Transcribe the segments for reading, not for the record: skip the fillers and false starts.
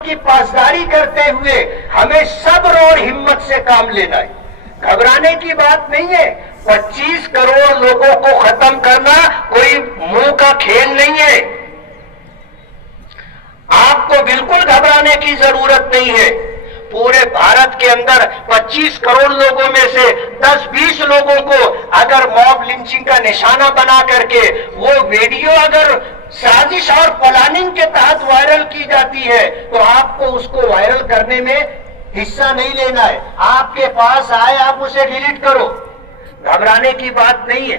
کی پاسداری کرتے ہوئے ہمیں صبر اور ہمت سے کام لینا ہے. گھبرانے کی بات نہیں ہے. 25 کروڑ لوگوں کو ختم کرنا کوئی منہ کا کھیل نہیں ہے. آپ کو بالکل گھبرانے کی ضرورت نہیں ہے. پورے بھارت کے اندر 25 کروڑ لوگوں میں سے 10-20 لوگوں کو اگر موب لنچنگ کا نشانہ بنا کر کے وہ ویڈیو اگر سازش اور پلاننگ کے تحت وائرل کی جاتی ہے تو آپ کو اس کو وائرل کرنے میں حصہ نہیں لینا ہے. آپ کے پاس آئے آپ اسے ڈیلیٹ کرو. گھبرانے کی بات نہیں ہے.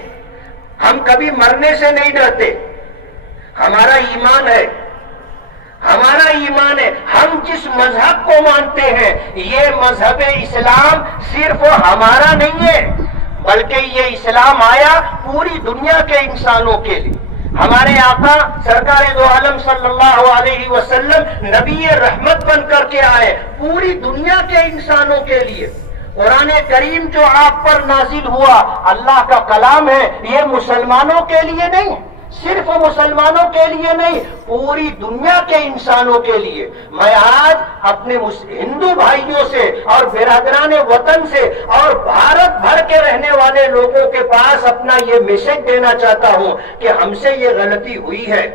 ہم کبھی مرنے سے نہیں ڈرتے. ہمارا ایمان ہے. ہم جس مذہب کو مانتے ہیں یہ مذہب اسلام صرف ہمارا نہیں ہے بلکہ یہ اسلام آیا پوری دنیا کے انسانوں کے لیے. ہمارے آقا سرکار دو عالم صلی اللہ علیہ وسلم نبی رحمت بن کر کے آئے پوری دنیا کے انسانوں کے لیے. قرآن کریم جو آپ پر نازل ہوا اللہ کا کلام ہے. یہ مسلمانوں کے لیے نہیں، صرف مسلمانوں کے لیے نہیں، پوری دنیا کے انسانوں کے لیے. میں آج اپنے ہندو بھائیوں سے اور برادران وطن سے اور بھارت بھر کے رہنے والے لوگوں کے پاس اپنا یہ میسج دینا چاہتا ہوں کہ ہم سے یہ غلطی ہوئی ہے.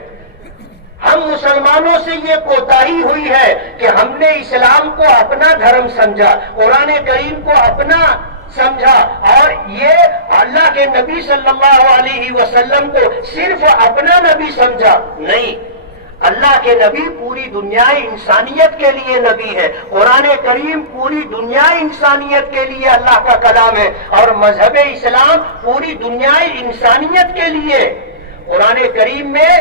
ہم مسلمانوں سے یہ کوتاہی ہوئی ہے کہ ہم نے اسلام کو اپنا دھرم سمجھا، قرآن کریم کو اپنا سمجھا اور یہ اللہ کے نبی صلی اللہ علیہ وسلم کو صرف اپنا نبی سمجھا. نہیں، اللہ کے نبی پوری دنیا انسانیت کے لیے نبی ہے. قرآن کریم پوری دنیا انسانیت کے لیے اللہ کا کلام ہے اور مذہب اسلام پوری دنیا انسانیت کے لیے. قرآن کریم میں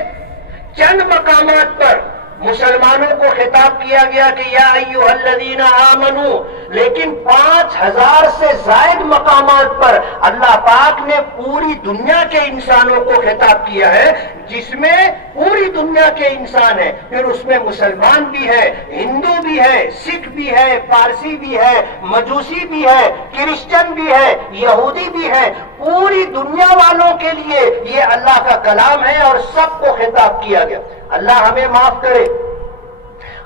چند مقامات پر مسلمانوں کو خطاب کیا گیا کہ یا ایھا الذین آمنو، لیکن 5000 سے زائد مقامات پر اللہ پاک نے پوری دنیا کے انسانوں کو خطاب کیا ہے جس میں پوری دنیا کے انسان ہیں. پھر اس میں مسلمان بھی ہے، ہندو بھی ہے، سکھ بھی ہے، پارسی بھی ہے، مجوسی بھی ہے، کرسچن بھی ہے، یہودی بھی ہے. پوری دنیا والوں کے لیے یہ اللہ کا کلام ہے اور سب کو خطاب کیا گیا. اللہ ہمیں معاف کرے.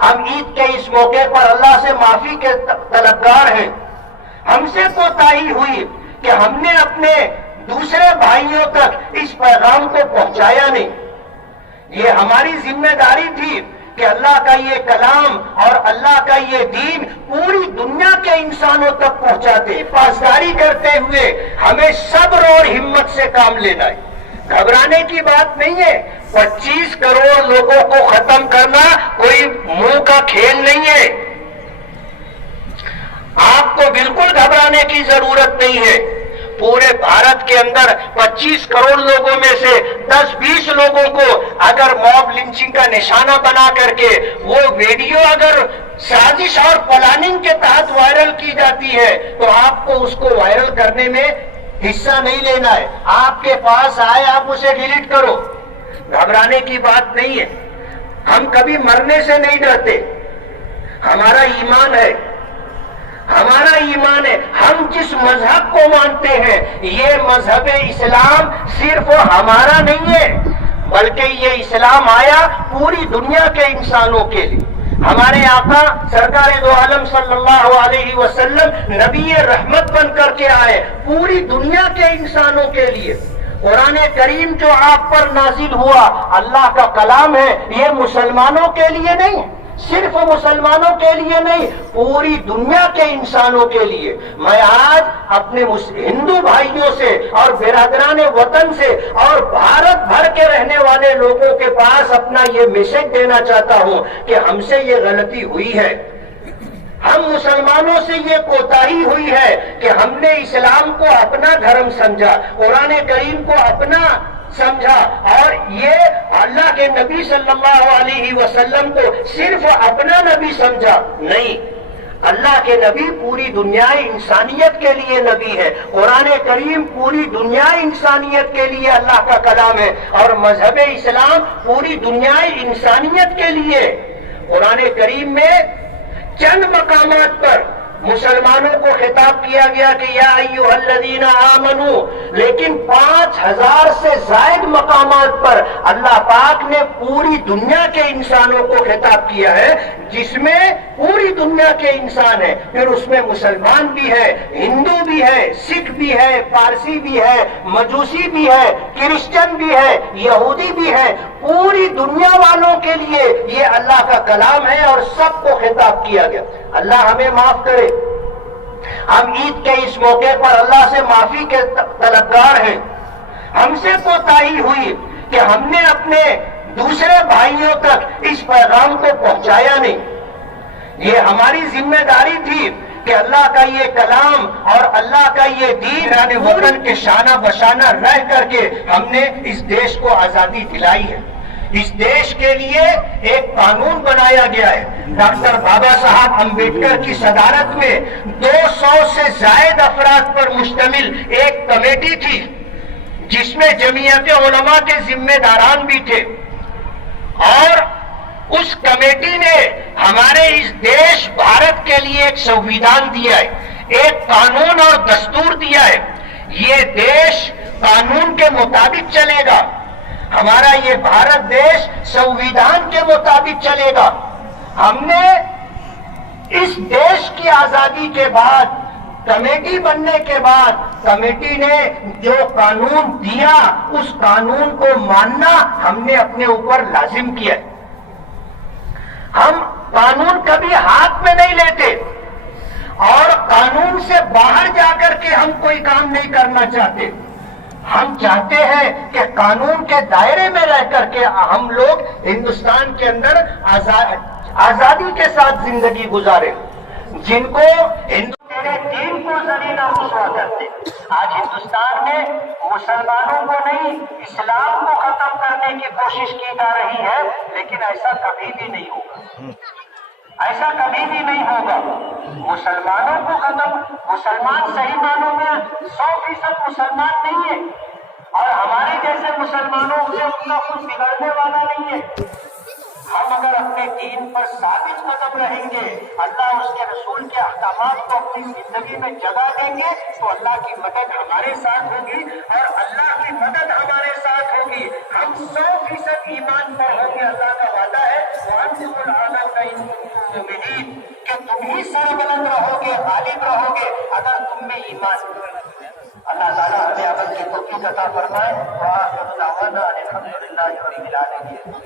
ہم عید کے اس موقع پر اللہ سے معافی کے طلبگار ہیں. ہم سے کوتاہی ہوئی کہ ہم نے اپنے دوسرے بھائیوں تک اس پیغام کو پہنچایا نہیں. یہ ہماری ذمہ داری تھی کہ اللہ کا یہ کلام اور اللہ کا یہ دین پوری دنیا کے انسانوں تک پہنچاتے. پاسداری کرتے ہوئے ہمیں صبر اور ہمت سے کام لینا ہے. گھبرانے کی بات نہیں ہے. 25 کروڑ لوگوں کو ختم کرنا کوئی منہ کا کھیل نہیں ہے. آپ کو بالکل گھبرانے کی ضرورت نہیں ہے. پورے بھارت کے اندر 25 کروڑ لوگوں میں سے 10-20 لوگوں کو اگر موب لنچنگ کا نشانہ بنا کر کے وہ ویڈیو اگر سازش اور پلاننگ کے تحت وائرل کی جاتی ہے تو آپ کو اس کو وائرل کرنے میں حصہ نہیں لینا ہے. آپ کے پاس آئے آپ اسے ڈیلیٹ کرو. گھبرانے کی بات نہیں ہے. ہم کبھی مرنے سے نہیں ڈرتے. ہمارا ایمان ہے. ہم جس مذہب کو مانتے ہیں یہ مذہب اسلام صرف ہمارا نہیں ہے بلکہ یہ اسلام آیا پوری دنیا کے انسانوں کے لیے. ہمارے آقا سرکار دو عالم صلی اللہ علیہ وسلم نبی رحمت بن کر کے آئے پوری دنیا کے انسانوں کے لیے. قرآن کریم جو آپ پر نازل ہوا اللہ کا کلام ہے. یہ مسلمانوں کے لیے نہیں، صرف مسلمانوں کے لیے نہیں، پوری دنیا کے انسانوں کے لیے. میں آج اپنے ہندو بھائیوں سے اور برادران وطن سے اور بھارت بھر کے رہنے والے لوگوں کے پاس اپنا یہ میسج دینا چاہتا ہوں کہ ہم سے یہ غلطی ہوئی ہے. ہم مسلمانوں سے یہ کوتاہی ہوئی ہے کہ ہم نے اسلام کو اپنا دھرم سمجھا، قرآن کریم کو اپنا سمجھا اور یہ اللہ کے نبی صلی اللہ علیہ وسلم کو صرف اپنا نبی سمجھا. نہیں، اللہ کے نبی پوری دنیا انسانیت کے لیے نبی ہے. قرآن کریم پوری دنیا انسانیت کے لیے اللہ کا کلام ہے اور مذہب اسلام پوری دنیا انسانیت کے لیے. قرآن کریم میں چند مقامات پر مسلمانوں کو خطاب کیا گیا کہ یا ایھا الذین آمنو، لیکن 5000 سے زائد مقامات پر اللہ پاک نے پوری دنیا کے انسانوں کو خطاب کیا ہے، جس میں پوری دنیا کے انسان ہیں، پھر اس میں مسلمان بھی ہے، ہندو بھی ہے، سکھ بھی ہے، پارسی بھی ہے، مجوسی بھی ہے، کرسچن بھی ہے، یہودی بھی ہے، پوری دنیا والوں کے لیے یہ اللہ کا کلام ہے اور سب کو خطاب کیا گیا۔ اللہ ہمیں معاف کرے، ہم عید کے اس موقع پر اللہ سے معافی کے طلبگار ہیں۔ ہم سے کوتاہی ہوئی کہ ہم نے اپنے دوسرے بھائیوں تک اس پیغام کو پہنچایا نہیں۔ یہ ہماری ذمہ داری تھی کہ اللہ کا یہ کلام اور اللہ کا یہ دین وطن کے شانہ بشانہ رہ کر کے ہم نے اس دیش کو آزادی دلائی ہے۔ اس دیش کے لیے ایک قانون بنایا گیا ہے۔ ڈاکٹر بابا صاحب امبیڈکر کی صدارت میں 200 سے زائد افراد پر مشتمل ایک کمیٹی تھی، جس میں جمعیت علماء کے ذمہ داران بھی تھے، اور اس کمیٹی نے ہمارے اس دیش بھارت کے لیے ایک سنویدھان دیا ہے، ایک قانون اور دستور دیا ہے۔ یہ دیش قانون کے مطابق چلے گا، ہمارا یہ بھارت دیش سنویدھان کے مطابق چلے گا۔ ہم نے اس دیش کی آزادی کے بعد، کمیٹی بننے کے بعد، کمیٹی نے جو قانون دیا اس قانون کو ماننا ہم نے اپنے اوپر لازم کیا۔ ہم قانون کبھی ہاتھ میں نہیں لیتے اور قانون سے باہر جا کر کے ہم کوئی کام نہیں کرنا چاہتے۔ ہم چاہتے ہیں کہ قانون کے دائرے میں رہ کر کے ہم لوگ ہندوستان کے اندر آزادی کے ساتھ زندگی گزاریں۔ جن کو میرے دین کو ذلیل و رسوا کرتے، آج ہندوستان میں مسلمانوں کو نہیں اسلام کو ختم کرنے کی کوشش کی جا رہی ہے، لیکن ایسا کبھی بھی نہیں ہوگا، ایسا کبھی بھی نہیں ہوگا۔ مسلمانوں کو ختم، مسلمان صحیح معنوں میں 100% مسلمان نہیں ہے، اور ہمارے جیسے مسلمانوں سے ان کا کچھ بگڑنے والا نہیں ہے۔ ہم اگر اپنے دین پر ثابت قدم رہیں گے، اللہ اس کے رسول کے احکامات کو اپنی زندگی میں جگہ دیں گے، تو اللہ کی مدد ہمارے ساتھ ہوگی، اور اللہ کی مدد ہمارے ساتھ ہوگی۔ ہم 100% ایمان پر ہوں گے۔ اللہ کا وعدہ ہے وَأَنْتُمُ الْأَعْلَوْنَ إِن كُنتُم مُؤْمِنِينَ، کہ تم ہی سربلند رہو گے، غالب رہو گے اگر تم میں ایمان ہو۔ اللہ تعالیٰ ہمیں عمل کی توفیق عطا فرمائے۔ وآخر دعوانا الحمدللہ رب العالمین۔